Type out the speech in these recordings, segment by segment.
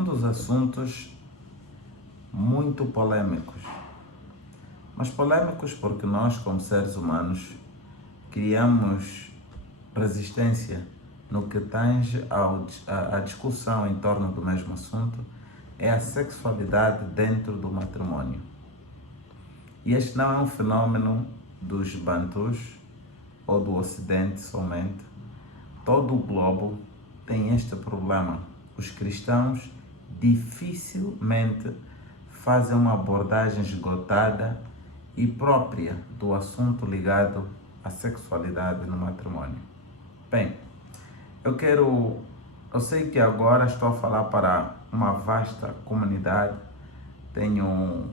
um dos assuntos muito polêmicos. Mas polêmicos porque nós, como seres humanos, criamos resistência no que tange à discussão em torno do mesmo assunto, é a sexualidade dentro do matrimônio. E este não é um fenômeno dos bantus ou do Ocidente somente. Todo o globo tem este problema. Os cristãos dificilmente fazem uma abordagem esgotada e própria do assunto ligado à sexualidade no matrimônio. Bem, eu sei que agora estou a falar para uma vasta comunidade, tenho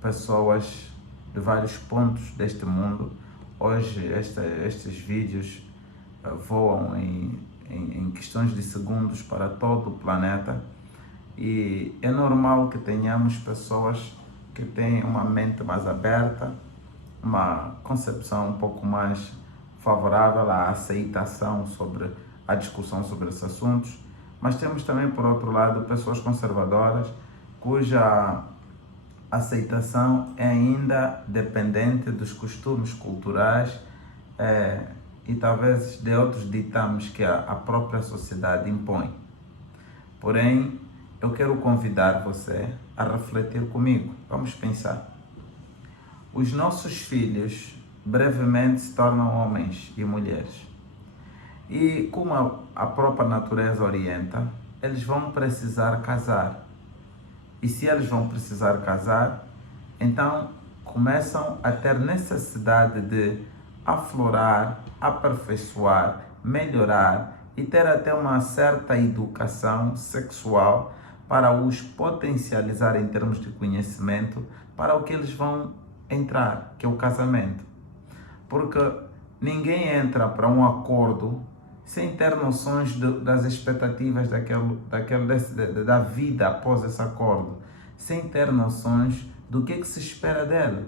pessoas de vários pontos deste mundo. Hoje estes vídeos voam em questões de segundos para todo o planeta e é normal que tenhamos pessoas que têm uma mente mais aberta, uma concepção um pouco mais favorável à aceitação sobre a discussão sobre esses assuntos, mas temos também, por outro lado, pessoas conservadoras cuja aceitação é ainda dependente dos costumes culturais e talvez de outros ditames que a própria sociedade impõe. Porém, eu quero convidar você a refletir comigo. Vamos pensar. Os nossos filhos brevemente se tornam homens e mulheres. E como a própria natureza orienta, eles vão precisar casar. E se eles vão precisar casar, então começam a ter necessidade de aflorar, aperfeiçoar, melhorar e ter até uma certa educação sexual para os potencializar em termos de conhecimento para o que eles vão entrar, que é o casamento. Porque ninguém entra para um acordo sem ter noções das expectativas da vida após esse acordo, sem ter noções do que se espera dele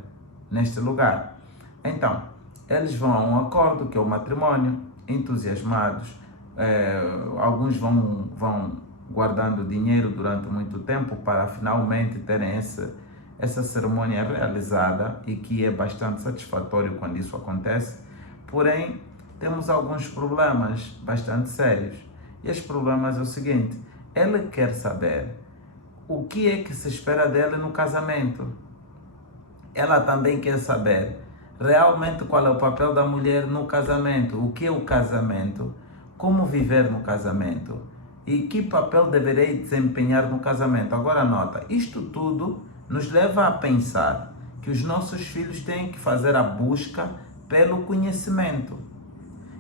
neste lugar. Então, eles vão a um acordo, que é o matrimônio, entusiasmados, alguns vão guardando dinheiro durante muito tempo para finalmente terem essa cerimônia realizada e que é bastante satisfatório quando isso acontece. Porém, temos alguns problemas bastante sérios. E esses problemas é o seguinte: ele quer saber o que é que se espera dele no casamento. Ela também quer saber realmente qual é o papel da mulher no casamento, o que é o casamento, como viver no casamento e que papel deverei desempenhar no casamento. Agora nota, isto tudo nos leva a pensar que os nossos filhos têm que fazer a busca pelo conhecimento.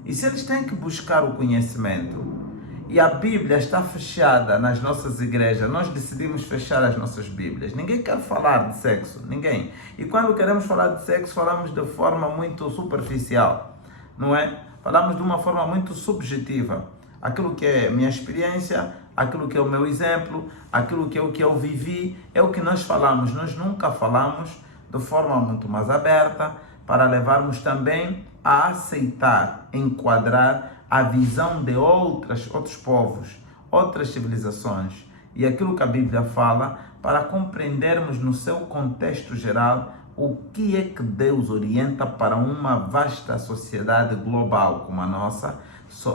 E se eles têm que buscar o conhecimento e a Bíblia está fechada nas nossas igrejas, nós decidimos fechar as nossas Bíblias. Ninguém quer falar de sexo, ninguém. E quando queremos falar de sexo, falamos de forma muito superficial, não é? Falamos de uma forma muito subjetiva. Aquilo que é minha experiência, aquilo que é o meu exemplo, aquilo que é o que eu vivi, é o que nós falamos. Nós nunca falamos de forma muito mais aberta para levarmos também a aceitar, enquadrar a visão de outros povos, outras civilizações e aquilo que a Bíblia fala para compreendermos no seu contexto geral o que é que Deus orienta para uma vasta sociedade global como a nossa,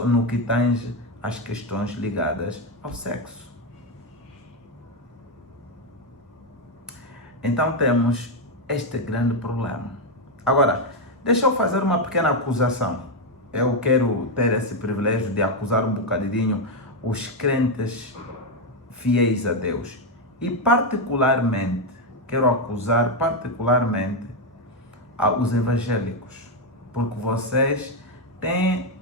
no que tange as questões ligadas ao sexo. Então temos este grande problema. Agora, deixa eu fazer uma pequena acusação. Eu quero ter esse privilégio de acusar um bocadinho os crentes fiéis a Deus. E particularmente, quero acusar os evangélicos. Porque vocês têm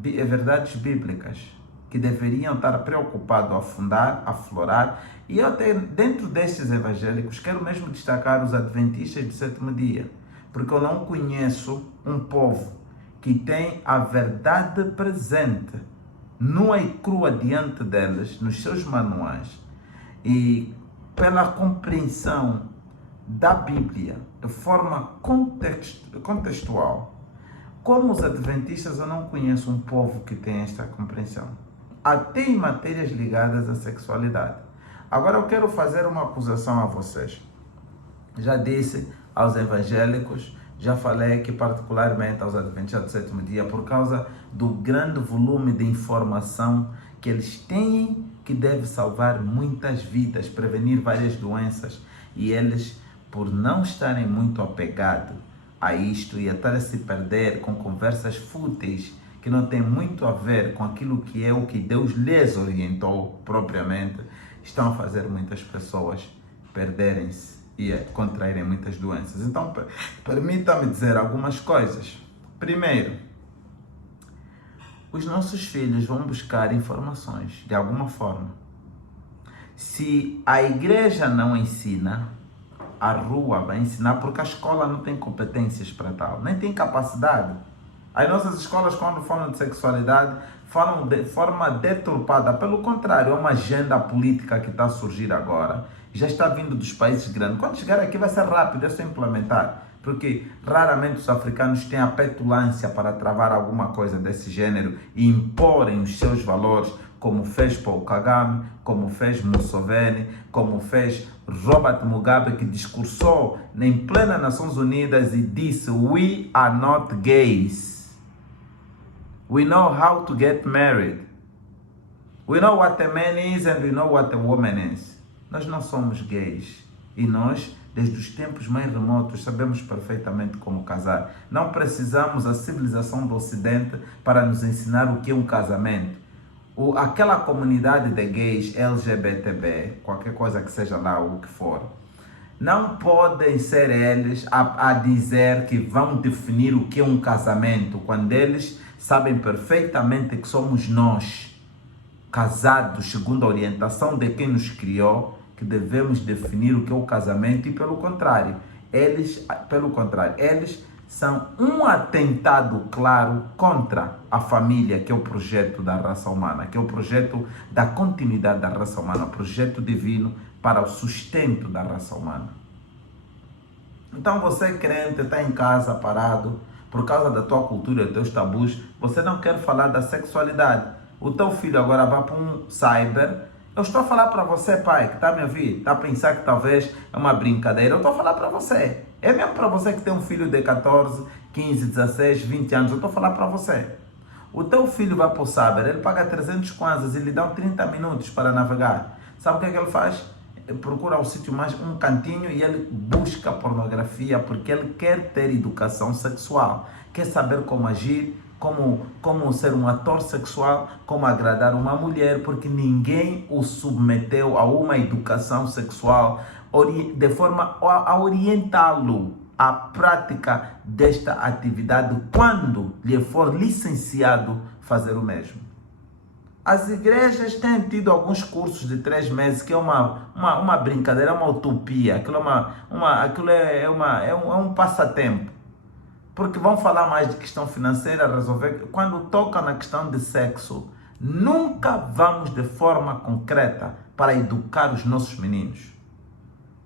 verdades bíblicas que deveriam estar preocupados a aflorar. E eu até, dentro destes evangélicos, quero mesmo destacar os adventistas do sétimo dia. Porque eu não conheço um povo que tem a verdade presente, nua e crua diante deles, nos seus manuais, e pela compreensão da Bíblia, de forma contextual. Como os adventistas, eu não conheço um povo que tem esta compreensão, até em matérias ligadas à sexualidade. Agora eu quero fazer uma acusação a vocês. Já disse aos evangélicos, já falei que particularmente aos adventistas do sétimo dia, por causa do grande volume de informação que eles têm, que deve salvar muitas vidas, prevenir várias doenças, e eles, por não estarem muito apegados a isto e a estar a se perder com conversas fúteis que não tem muito a ver com aquilo que é o que Deus lhes orientou propriamente, estão a fazer muitas pessoas perderem-se e contraírem muitas doenças. Então, permita-me dizer algumas coisas. Primeiro, os nossos filhos vão buscar informações de alguma forma. Se a igreja não ensina, a rua vai ensinar, porque a escola não tem competências para tal, nem tem capacidade. As nossas escolas, quando falam de sexualidade, falam de forma deturpada. Pelo contrário, é uma agenda política que está a surgir agora. Já está vindo dos países grandes. Quando chegar aqui vai ser rápido, é só implementar. Porque raramente os africanos têm a petulância para travar alguma coisa desse gênero e imporem os seus valores, como fez Paul Kagame, como fez Museveni, como fez Robert Mugabe, que discursou em plena Nações Unidas e disse: "We are not gays. We know how to get married. We know what a man is and we know what a woman is." Nós não somos gays. E nós, desde os tempos mais remotos, sabemos perfeitamente como casar. Não precisamos da civilização do Ocidente para nos ensinar o que é um casamento. Aquela comunidade de gays, LGBTB, qualquer coisa que seja lá, o que for, não podem ser eles a dizer que vão definir o que é um casamento, quando eles sabem perfeitamente que somos nós, casados segundo a orientação de quem nos criou, que devemos definir o que é o casamento. E pelo contrário, eles são um atentado claro contra a família, que é o projeto da raça humana, que é o projeto da continuidade da raça humana, o projeto divino para o sustento da raça humana. Então você, crente, está em casa parado, por causa da tua cultura, dos teus tabus, você não quer falar da sexualidade. O teu filho agora vai para um cyber. Eu estou a falar para você, pai, que está a me ouvir, está a pensar que talvez é uma brincadeira. Eu estou a falar para você. É mesmo para você que tem um filho de 14, 15, 16, 20 anos. Eu estou a falar para você. O teu filho vai para o cyber, ele paga 300 kwanzas e lhe dão 30 minutos para navegar. Sabe o que é que ele faz? Ele procura um sítio mais, um cantinho, e ele busca pornografia porque ele quer ter educação sexual. Quer saber como agir, como ser um ator sexual, como agradar uma mulher, porque ninguém o submeteu a uma educação sexual de forma a orientá-lo à prática desta atividade quando lhe for licenciado fazer o mesmo. As igrejas têm tido alguns cursos de 3 meses, que é uma brincadeira, é uma utopia, aquilo é um passatempo. Porque vão falar mais de questão financeira, resolver. Quando toca na questão de sexo, nunca vamos de forma concreta para educar os nossos meninos.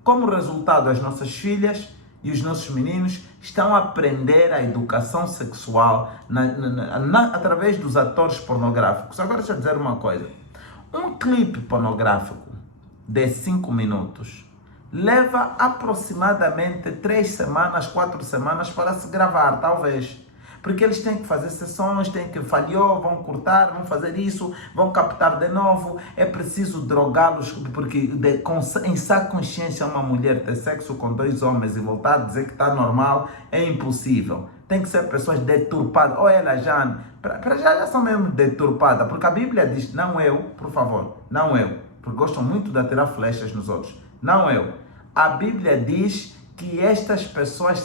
Como resultado, as nossas filhas e os nossos meninos estão a aprender a educação sexual através dos atores pornográficos. Agora deixa eu dizer uma coisa. Um clipe pornográfico de 5 minutos leva aproximadamente 3 semanas, 4 semanas para se gravar, talvez. Porque eles têm que fazer sessões, falhou, vão cortar, vão fazer isso, vão captar de novo. É preciso drogá-los, porque em sã consciência uma mulher ter sexo com 2 homens e voltar a dizer que está normal é impossível. Tem que ser pessoas deturpadas. Ou ela já são mesmo deturpadas, porque a Bíblia diz, não eu, por favor, não eu, porque gostam muito de atirar flechas nos outros. Não eu. A Bíblia diz que estas pessoas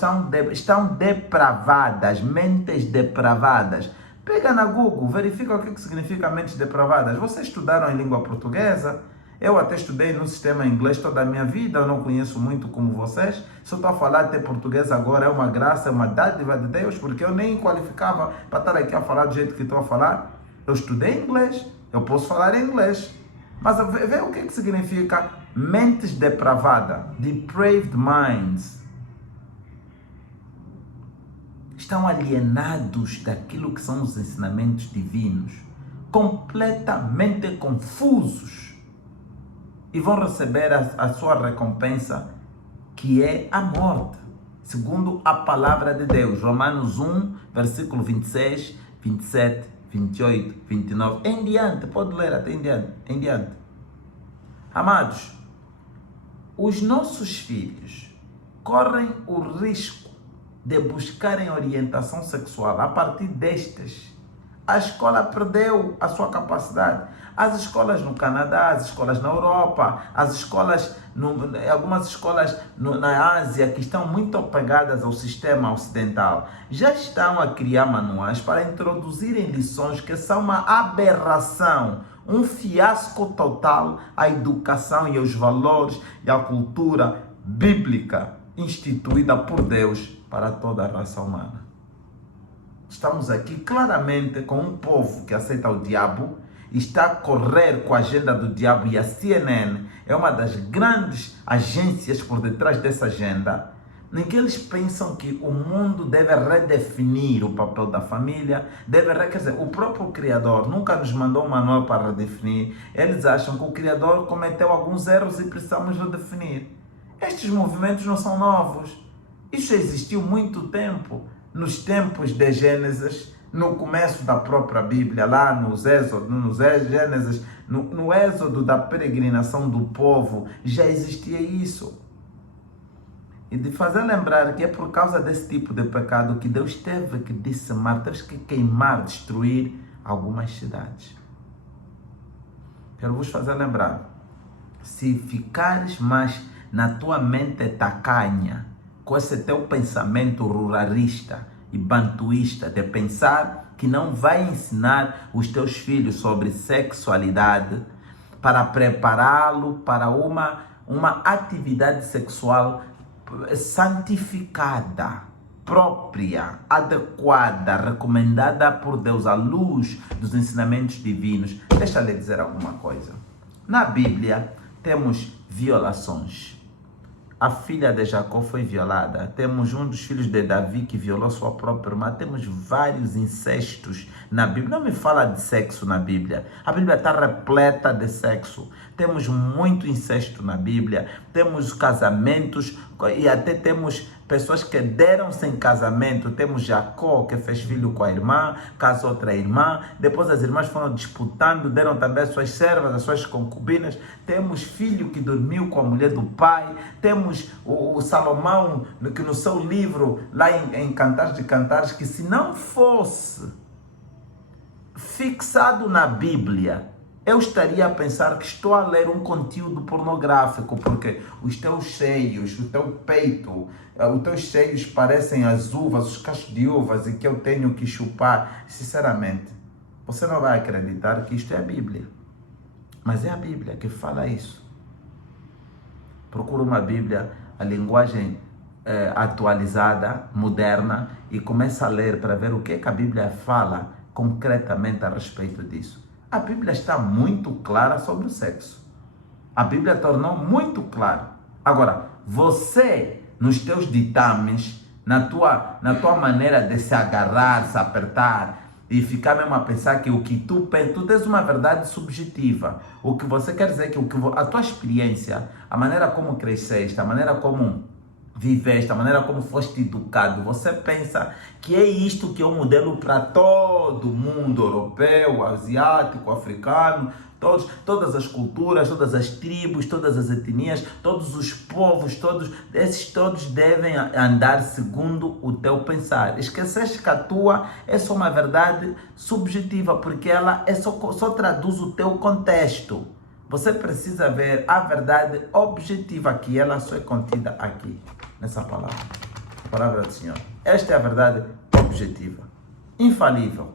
estão depravadas, mentes depravadas. Pega na Google, verifica o que significa mentes depravadas. Vocês estudaram em língua portuguesa? Eu até estudei no sistema inglês toda a minha vida, eu não conheço muito como vocês. Se eu estou a falar até português agora, é uma graça, é uma dádiva de Deus, porque eu nem qualificava para estar aqui a falar do jeito que estou a falar. Eu estudei inglês, eu posso falar inglês. Mas vê o que significa mentes depravadas, depraved minds. Estão alienados daquilo que são os ensinamentos divinos, completamente confusos. e vão receber a sua recompensa, que é a morte, segundo a palavra de Deus. Romanos 1, versículo 26, 27, 28, 29, em diante, pode ler até em diante. Amados, os nossos filhos correm o risco de buscarem orientação sexual a partir destas. A escola perdeu a sua capacidade. As escolas no Canadá, as escolas na Europa, as escolas, algumas escolas na Ásia, que estão muito apegadas ao sistema ocidental, já estão a criar manuais para introduzirem lições que são uma aberração, um fiasco total à educação e aos valores e à cultura bíblica instituída por Deus para toda a raça humana. Estamos aqui claramente com um povo que aceita o diabo, está a correr com a agenda do diabo, e a CNN é uma das grandes agências por detrás dessa agenda, em que eles pensam que o mundo deve redefinir o papel da família, quer dizer, o próprio Criador nunca nos mandou um manual para redefinir. Eles acham que o Criador cometeu alguns erros e precisamos redefinir. Estes movimentos não são novos. Isso existiu muito tempo, nos tempos de Gênesis, no começo da própria Bíblia, lá no êxodo da peregrinação do povo, já existia isso. E de fazer lembrar que é por causa desse tipo de pecado que Deus teve que dizimar, teve que queimar, destruir algumas cidades. Quero vos fazer lembrar, se ficares mais na tua mente tacanha, com esse teu pensamento ruralista e bantuísta, de pensar que não vai ensinar os teus filhos sobre sexualidade para prepará-lo para uma atividade sexual santificada, própria, adequada, recomendada por Deus à luz dos ensinamentos divinos. Deixa eu lhe dizer alguma coisa. Na Bíblia temos violações. A filha de Jacó foi violada. Temos um dos filhos de Davi que violou sua própria irmã. Temos vários incestos na Bíblia. Não me fala de sexo na Bíblia. A Bíblia está repleta de sexo. Temos muito incesto na Bíblia. Temos casamentos e até temos pessoas que deram-se em casamento. Temos Jacó, que fez filho com a irmã, casou outra irmã. Depois as irmãs foram disputando, deram também as suas servas, as suas concubinas. Temos filho que dormiu com a mulher do pai. Temos o Salomão, que no seu livro, lá em Cantares de Cantares, que se não fosse fixado na Bíblia, eu estaria a pensar que estou a ler um conteúdo pornográfico, porque os teus seios, o teu peito, os teus seios parecem as uvas, os cachos de uvas, e que eu tenho que chupar. Sinceramente, você não vai acreditar que isto é a Bíblia. Mas é a Bíblia que fala isso. Procura uma Bíblia, a linguagem atualizada, moderna, e começa a ler para ver o que é que a Bíblia fala concretamente a respeito disso. A Bíblia está muito clara sobre o sexo. A Bíblia tornou muito claro. Agora, você, nos teus ditames, na tua maneira de se agarrar, se apertar e ficar mesmo a pensar que o que tu pensas, tu tens uma verdade subjetiva. O que você quer dizer é que a tua experiência, a maneira como cresceste, a maneira como viveste, a maneira como foste educado, você pensa que é isto que é o modelo para todo mundo, europeu, asiático, africano, todas as culturas, todas as tribos, todas as etnias, todos os povos, esses todos devem andar segundo o teu pensar. Esqueceste que a tua é só uma verdade subjetiva, porque ela só traduz o teu contexto. Você precisa ver a verdade objetiva, que ela só é contida aqui, nessa palavra. A palavra do Senhor. Esta é a verdade objetiva, infalível,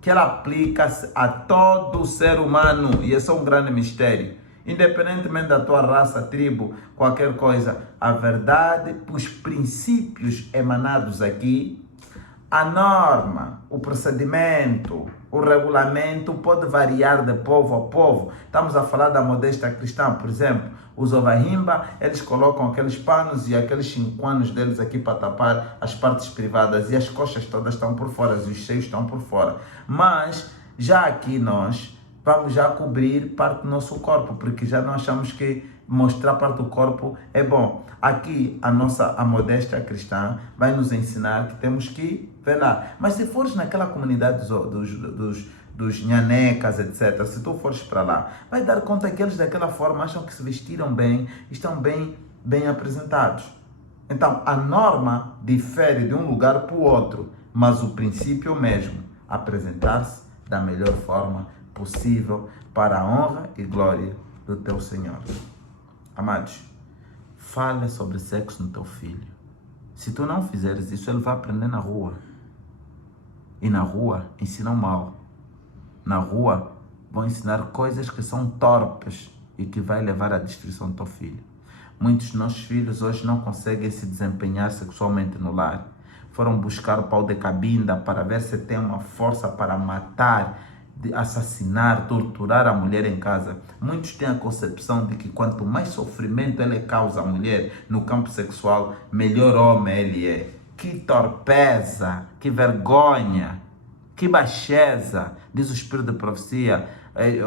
que ela aplica-se a todo ser humano, e esse é um grande mistério. Independentemente da tua raça, tribo, qualquer coisa, a verdade, os princípios emanados aqui, a norma, o procedimento, o regulamento pode variar de povo a povo. Estamos a falar da modéstia cristã, por exemplo. Os ovahimba, eles colocam aqueles panos e aqueles 5 anos deles aqui para tapar as partes privadas, e as coxas todas estão por fora, e os seios estão por fora. Mas já aqui nós vamos já cobrir parte do nosso corpo, porque já não achamos que mostrar parte do corpo é bom. Aqui a modéstia cristã vai nos ensinar que temos que velar. Mas se fores naquela comunidade dos nhanecas, etc., se tu fores para lá, vai dar conta que eles daquela forma acham que se vestiram bem, estão bem apresentados. Então, a norma difere de um lugar para o outro, mas o princípio é o mesmo: apresentar-se da melhor forma possível para a honra e glória do teu Senhor. Amados, fala sobre sexo no teu filho. Se tu não fizeres isso, ele vai aprender na rua. E na rua ensinam mal. Na rua vão ensinar coisas que são torpes e que vai levar à destruição do teu filho. Muitos dos nossos filhos hoje não conseguem se desempenhar sexualmente no lar. Foram buscar o pau de cabinda para ver se tem uma força para matar, de assassinar, torturar a mulher em casa. Muitos têm a concepção de que quanto mais sofrimento ele causa à mulher no campo sexual, melhor homem ele é. Que torpeza, que vergonha, que baixeza, diz o Espírito de Profecia,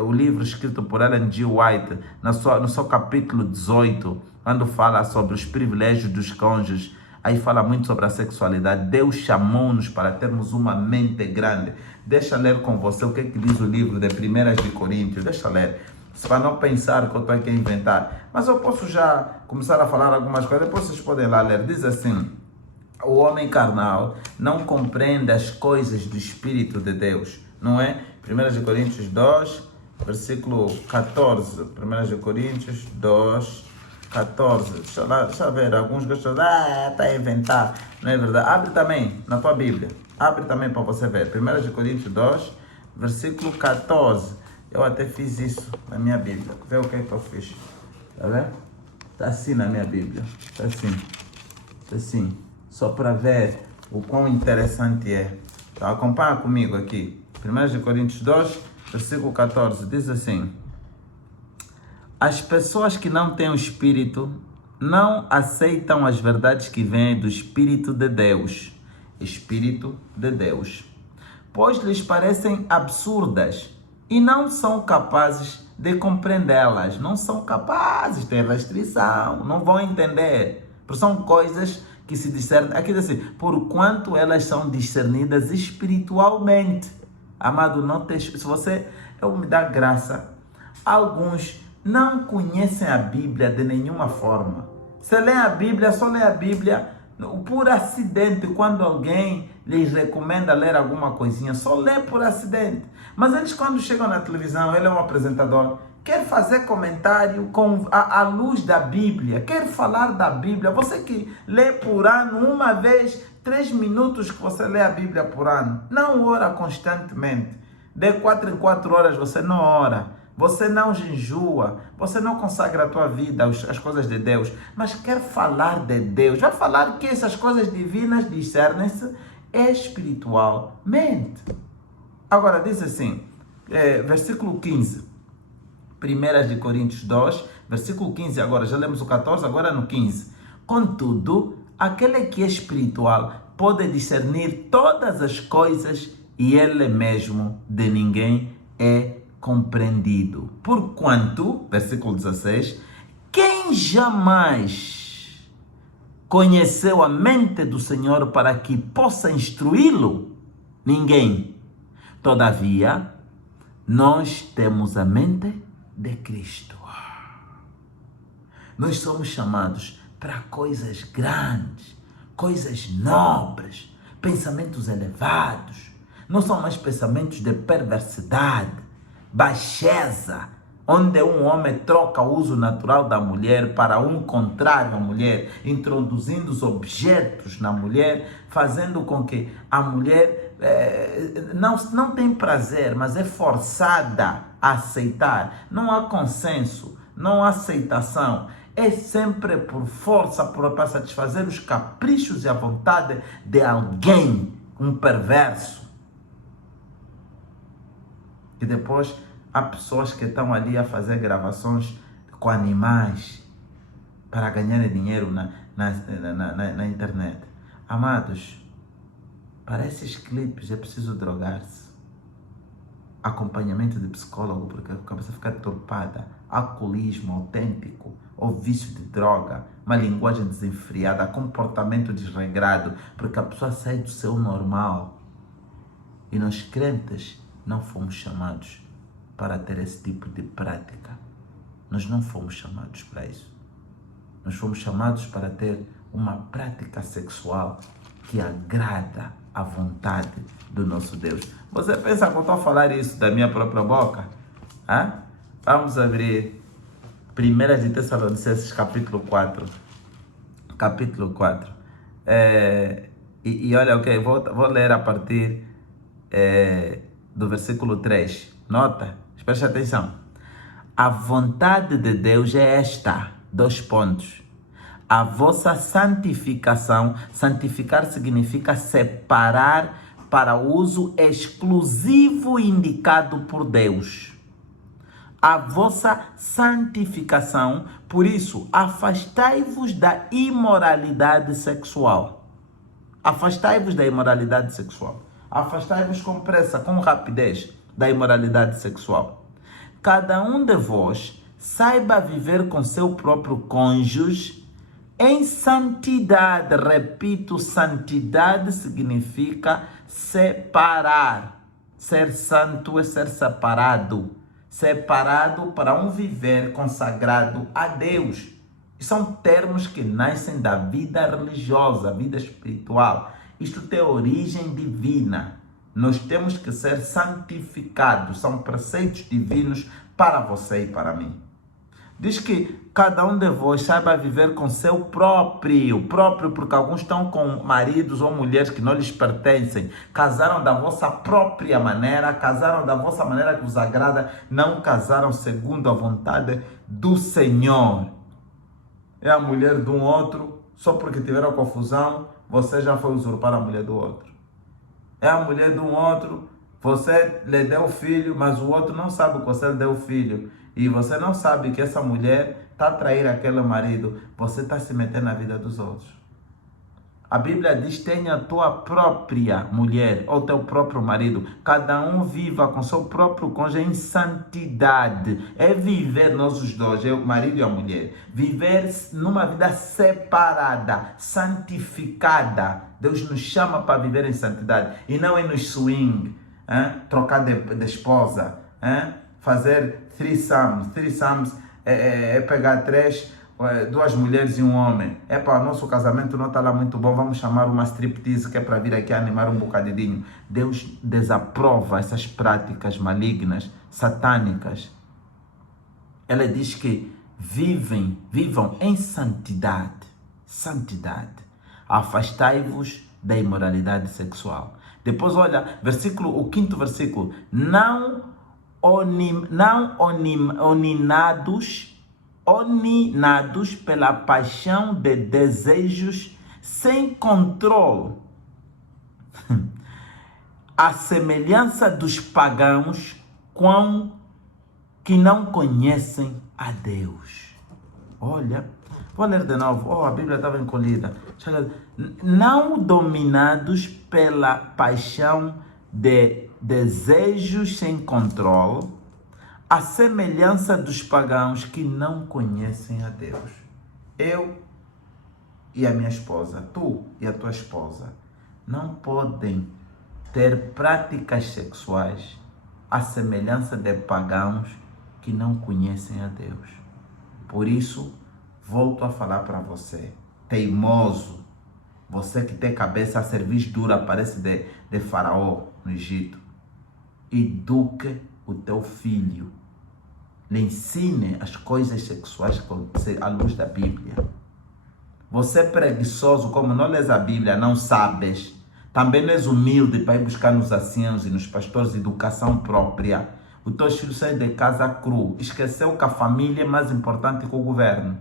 o livro escrito por Ellen G. White, no seu capítulo 18, quando fala sobre os privilégios dos cônjuges. Aí fala muito sobre a sexualidade. Deus chamou-nos para termos uma mente grande. Deixa eu ler com você o que diz o livro de 1 de Coríntios. Deixa eu ler. Para não pensar que eu estou aqui a inventar. Mas eu posso já começar a falar algumas coisas. Depois vocês podem lá ler. Diz assim: o homem carnal não compreende as coisas do Espírito de Deus. Não é? 1 de Coríntios 2, versículo 14. 1 de Coríntios 2, 14, deixa eu ver, alguns gostam, está a inventar, não é verdade? Abre também na tua Bíblia, abre também para você ver, 1 de Coríntios 2, versículo 14, eu até fiz isso na minha Bíblia, vê o que é que eu fiz, tá vendo? Está assim na minha Bíblia, está assim, só para ver o quão interessante é, então acompanha comigo aqui, 1 de Coríntios 2, versículo 14, diz assim: as pessoas que não têm o Espírito não aceitam as verdades que vêm do Espírito de Deus. Espírito de Deus. Pois lhes parecem absurdas e não são capazes de compreendê-las. Não são capazes, tem restrição, não vão entender. Porque são coisas que se discernem. Aqui diz assim: porquanto elas são discernidas espiritualmente. Amado, não te, se você, eu me dá graça, alguns não conhecem a Bíblia de nenhuma forma. Se lê a Bíblia, só lê a Bíblia por acidente, quando alguém lhes recomenda ler alguma coisinha, só lê por acidente. Mas eles, quando chegam na televisão, ele é um apresentador, quer fazer comentário com a luz da Bíblia, quer falar da Bíblia. Você que lê por ano, uma vez, 3 minutos que você lê a Bíblia por ano, não ora constantemente. De 4 em 4 horas você não ora. Você não jejua, você não consagra a tua vida às coisas de Deus, mas quer falar de Deus. Vai falar que essas coisas divinas discernem-se espiritualmente. Agora diz assim, versículo 15, 1 de Coríntios 2, versículo 15, agora já lemos o 14, agora no 15. Contudo, aquele que é espiritual pode discernir todas as coisas e ele mesmo de ninguém é compreendido. Porquanto, versículo 16, quem jamais conheceu a mente do Senhor para que possa instruí-lo? Ninguém. Todavia, nós temos a mente de Cristo. Nós somos chamados para coisas grandes, coisas nobres, pensamentos elevados. Não são mais pensamentos de perversidade, baixeza, onde um homem troca o uso natural da mulher para um contrário à mulher, introduzindo os objetos na mulher, fazendo com que a mulher não tem prazer, mas é forçada a aceitar. Não há consenso, não há aceitação. É sempre por força, para satisfazer os caprichos e a vontade de alguém, um perverso. E depois há pessoas que estão ali a fazer gravações com animais para ganharem dinheiro na internet. Amados, para esses clipes é preciso drogar-se. acompanhamento de psicólogo porque a cabeça fica deturpada, alcoolismo autêntico, ou vício de droga, uma linguagem desenfreada, comportamento desregrado, porque a pessoa sai do seu normal. E nós crentes não fomos chamados para ter esse tipo de prática. Nós não fomos chamados para isso. Nós fomos chamados para ter uma prática sexual que agrada a vontade do nosso Deus. Você pensa que eu estou a falar isso da minha própria boca? Hã? Vamos abrir 1 de Tessalonicenses capítulo 4. Capítulo 4. E olha, ok, vou ler a partir do versículo 3. Nota, preste atenção. A vontade de Deus é esta, 2 pontos. A vossa santificação, santificar significa separar para uso exclusivo indicado por Deus. A vossa santificação, por isso, afastai-vos da imoralidade sexual. Afastai-vos da imoralidade sexual. Afastai-vos com pressa, com rapidez da imoralidade sexual. Cada um de vós saiba viver com seu próprio cônjuge em santidade. Repito, santidade significa separar. Ser santo é ser separado. Separado para um viver consagrado a Deus. E são termos que nascem da vida religiosa, vida espiritual. Isto tem origem divina. Nós temos que ser santificados. São preceitos divinos para você e para mim. Diz que cada um de vós saiba viver com seu próprio porque alguns estão com maridos ou mulheres que não lhes pertencem. Casaram da vossa própria maneira, casaram da vossa maneira que vos agrada, não casaram segundo a vontade do Senhor. É a mulher de um outro, só porque tiveram confusão, você já foi usurpar a mulher do outro. É a mulher de um outro, você lhe deu filho, mas o outro não sabe que você lhe deu filho. E você não sabe que essa mulher está a trair aquele marido. Você está se metendo na vida dos outros. A Bíblia diz, tenha a tua própria mulher ou teu próprio marido. Cada um viva com seu próprio cônjuge em santidade. É viver nós os dois, o marido e a mulher. Viver numa vida separada, santificada. Deus nos chama para viver em santidade. E não é nos swing, trocar de esposa, fazer threesomes é pegar 2 mulheres e um homem. Para nosso casamento não está lá muito bom, vamos chamar uma striptease que é para vir aqui animar um bocadinho. Deus desaprova essas práticas malignas, satânicas. Ela diz que vivam em santidade. Santidade. Afastai-vos da imoralidade sexual. Depois olha, o 5º versículo. Não oninados pela paixão de desejos sem controle, à semelhança dos pagãos que não conhecem a Deus. Olha, vou ler de novo. A Bíblia estava encolhida. Não dominados pela paixão de desejos sem controle, à semelhança dos pagãos que não conhecem a Deus. Eu e a minha esposa, tu e a tua esposa, não podem ter práticas sexuais à semelhança de pagãos que não conhecem a Deus. Por isso, volto a falar para você, teimoso, você que tem cabeça a cerviz dura, parece de Faraó no Egito. Eduque o teu filho. Lhe ensine as coisas sexuais à luz da Bíblia. Você preguiçoso, como não lês a Bíblia, não sabes. Também não és humilde para ir buscar nos anciãos e nos pastores educação própria. Os teus filhos saem de casa cru. Esqueceu que a família é mais importante que o governo.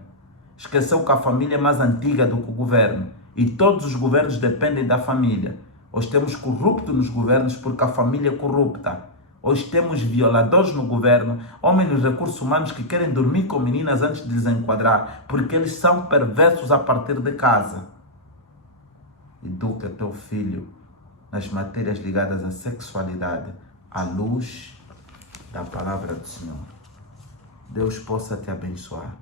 Esqueceu que a família é mais antiga do que o governo. E todos os governos dependem da família. Hoje temos corruptos nos governos porque a família é corrupta. Hoje temos violadores no governo, homens nos recursos humanos que querem dormir com meninas antes de lhes enquadrar, porque eles são perversos a partir de casa. Educa teu filho nas matérias ligadas à sexualidade, à luz da palavra do Senhor. Deus possa te abençoar.